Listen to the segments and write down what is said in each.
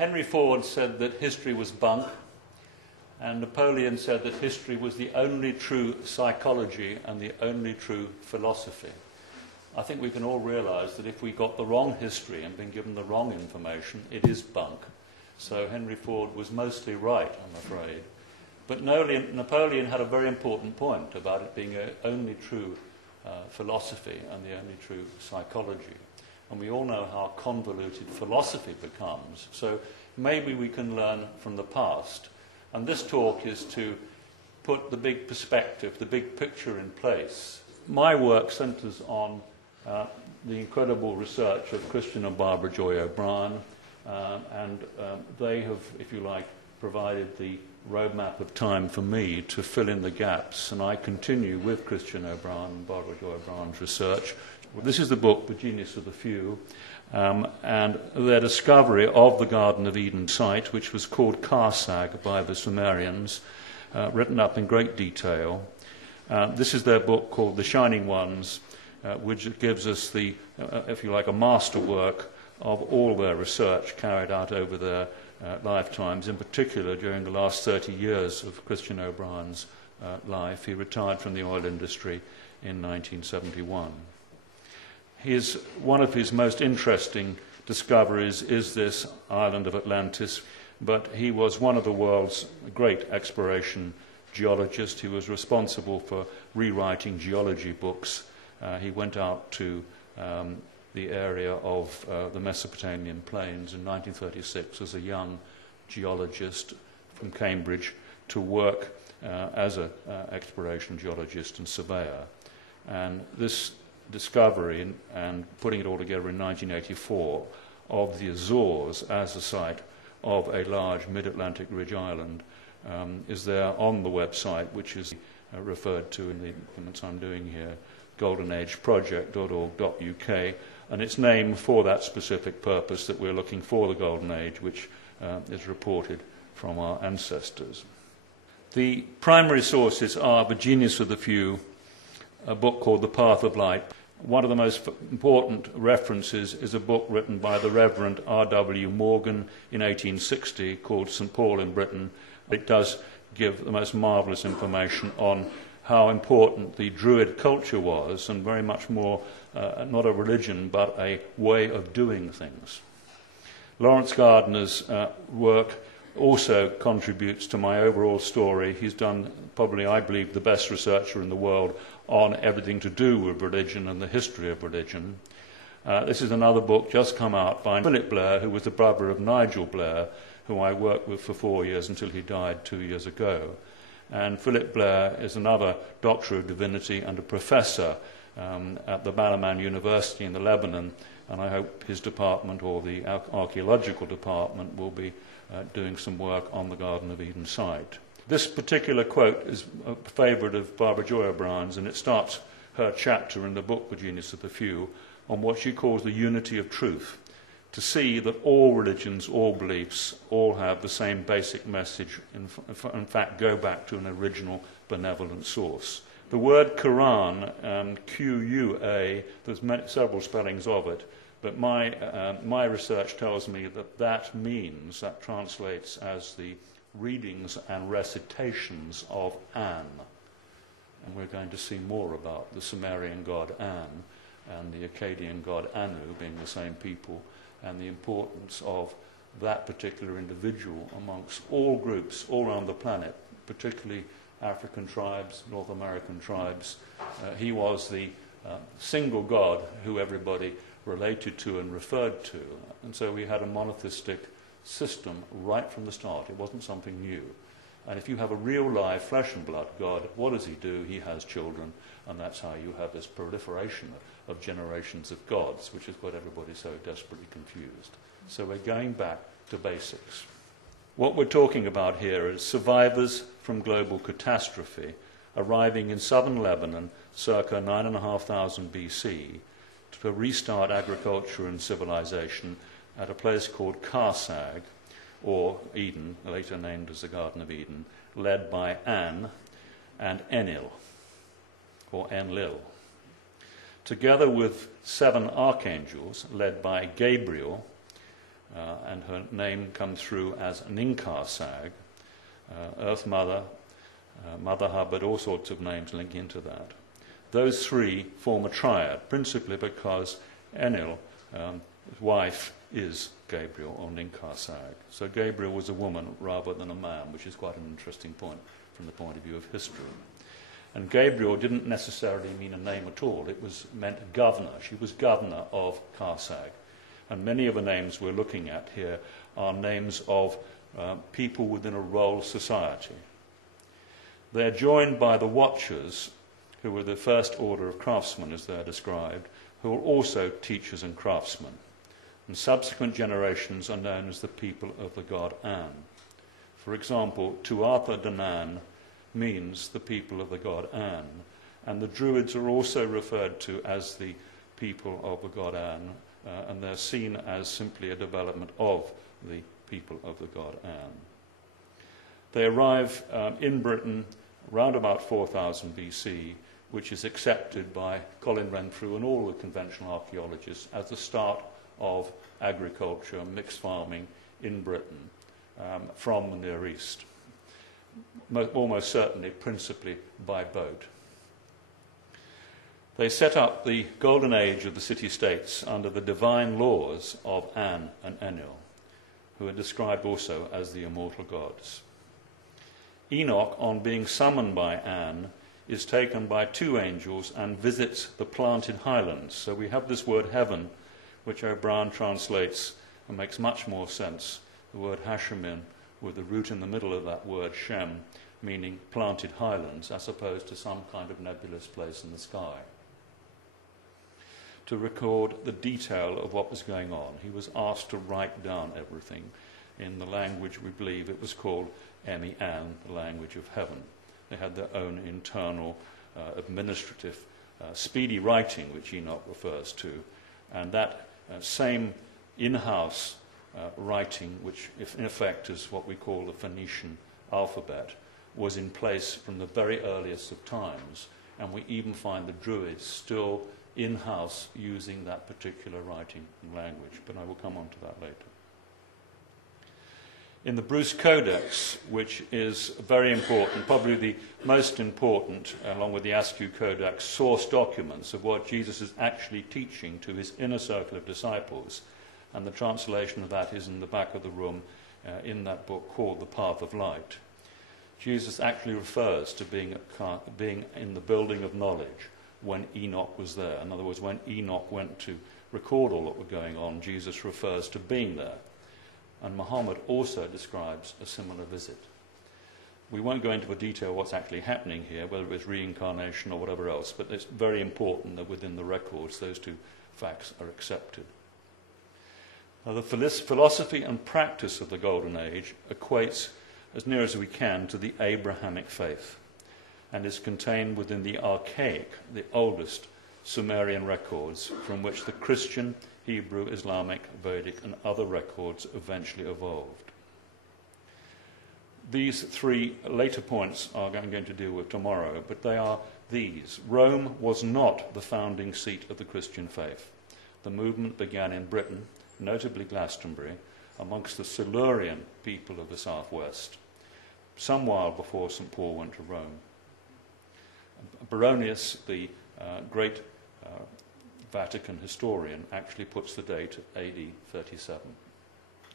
Henry Ford said that history was bunk, and Napoleon said that history was the only true psychology and the only true philosophy. I think we can all realise that if we got the wrong history and been given the wrong information, it is bunk. So Henry Ford was mostly right, I'm afraid. But Napoleon had a very important point about it being the only true philosophy and the only true psychology. And we all know how convoluted philosophy becomes. So maybe we can learn from the past. And this talk is to put the big perspective, the big picture in place. My work centres on the incredible research of Christian and Barbara Joy O'Brien, and they have, if you like, provided the roadmap of time for me to fill in the gaps, and I continue with Christian O'Brien and Barbara Joy O'Brien's research. Well, this is the book, The Genius of the Few, and their discovery of the Garden of Eden site, which was called Karsag by the Sumerians, written up in great detail. This is their book called The Shining Ones, which gives us the, if you like, a masterwork of all their research carried out over their lifetimes, in particular during the last 30 years of Christian O'Brien's life. He retired from the oil industry in 1971. One of his most interesting discoveries is this island of Atlantis, but he was one of the world's great exploration geologists. He was responsible for rewriting geology books. He went out to the area of the Mesopotamian plains in 1936 as a young geologist from Cambridge to work as an exploration geologist and surveyor. And this discovery and putting it all together in 1984 of the Azores as a site of a large mid-Atlantic ridge island is there on the website, which is referred to in the documents I'm doing here, goldenageproject.org.uk, and it's named for that specific purpose, that we're looking for the Golden Age, which is reported from our ancestors. The primary sources are The Genius of the Few, a book called The Path of Light. One of the most important references is a book written by the Reverend R.W. Morgan in 1860 called St. Paul in Britain. It does give the most marvellous information on how important the Druid culture was, and very much more not a religion but a way of doing things. Lawrence Gardner's work also contributes to my overall story. He's done probably, I believe, the best researcher in the world on everything to do with religion and the history of religion. This is another book just come out by Philip Blair, who was the brother of Nigel Blair, who I worked with for 4 years until he died 2 years ago. And Philip Blair is another Doctor of Divinity and a professor at the Balaman University in Lebanon, and I hope his department, or the archaeological department, will be doing some work on the Garden of Eden site. This particular quote is a favourite of Barbara Joy O'Brien's, and it starts her chapter in the book The Genius of the Few on what she calls the unity of truth, to see that all religions, all beliefs, all have the same basic message, in fact go back to an original benevolent source. The word Quran, Q-U-A, there's several spellings of it, but my research tells me that that translates as the readings and recitations of An. And we're going to see more about the Sumerian god An and the Akkadian god Anu being the same people, and the importance of that particular individual amongst all groups all around the planet, particularly African tribes, North American tribes. He was the single god who everybody related to and referred to. And so we had a monotheistic system right from the start. It wasn't something new. And if you have a real live flesh and blood God, what does he do? He has children, and that's how you have this proliferation of generations of gods, which is what everybody's so desperately confused. So we're going back to basics. What we're talking about here is survivors from global catastrophe arriving in southern Lebanon circa 9,500 BC to restart agriculture and civilization at a place called Karsag, or Eden, later named as the Garden of Eden, led by An and Enlil, or Enlil. Together with 7 archangels, led by Gabriel, and her name comes through as Ninkarsag, Earth Mother, Mother Hubbard, all sorts of names linking into that. Those three form a triad, principally because Enlil, his wife, is Gabriel or Ninkarsag. So Gabriel was a woman rather than a man, which is quite an interesting point from the point of view of history. And Gabriel didn't necessarily mean a name at all. It meant governor. She was governor of Karsag. And many of the names we're looking at here are names of people within a royal society. They're joined by the Watchers, who were the first order of craftsmen, as they're described, who are also teachers and craftsmen. And subsequent generations are known as the people of the god An. For example, Tuatha Danann means the people of the god An, and the Druids are also referred to as the people of the god An, and they're seen as simply a development of the people of the god An. They arrive in Britain around about 4000 BC, which is accepted by Colin Renfrew and all the conventional archaeologists as the start of agriculture and mixed farming in Britain from the Near East. Almost certainly, principally by boat. They set up the golden age of the city-states under the divine laws of An and Enlil, who are described also as the immortal gods. Enoch, on being summoned by An, is taken by two angels and visits the planted highlands. So we have this word heaven, which O'Brien translates and makes much more sense, the word Hashemin, with the root in the middle of that word Shem, meaning planted highlands, as opposed to some kind of nebulous place in the sky. To record the detail of what was going on, he was asked to write down everything in the language, we believe it was called Emi-An, the language of heaven. They had their own internal administrative speedy writing, which Enoch refers to, and that same in-house writing, which in effect is what we call the Phoenician alphabet, was in place from the very earliest of times, and we even find the Druids still in-house using that particular writing language, but I will come on to that later. In the Bruce Codex, which is very important, probably the most important, along with the Askew Codex, source documents of what Jesus is actually teaching to his inner circle of disciples, and the translation of that is in the back of the room in that book called The Path of Light. Jesus actually refers to being in the building of knowledge when Enoch was there. In other words, when Enoch went to record all that was going on, Jesus refers to being there. And Muhammad also describes a similar visit. We won't go into the detail of what's actually happening here, whether it was reincarnation or whatever else, but it's very important that within the records those two facts are accepted. Now, the philosophy and practice of the Golden Age equates as near as we can to the Abrahamic faith and is contained within the archaic, the oldest Sumerian records from which the Christian, Hebrew, Islamic, Vedic and other records eventually evolved. These three later points I'm going to deal with tomorrow, but they are these. Rome was not the founding seat of the Christian faith. The movement began in Britain, notably Glastonbury, amongst the Silurian people of the southwest, some while before St. Paul went to Rome. Baronius, the great Vatican historian, actually puts the date at AD 37.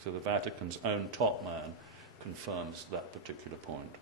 So the Vatican's own top man confirms that particular point.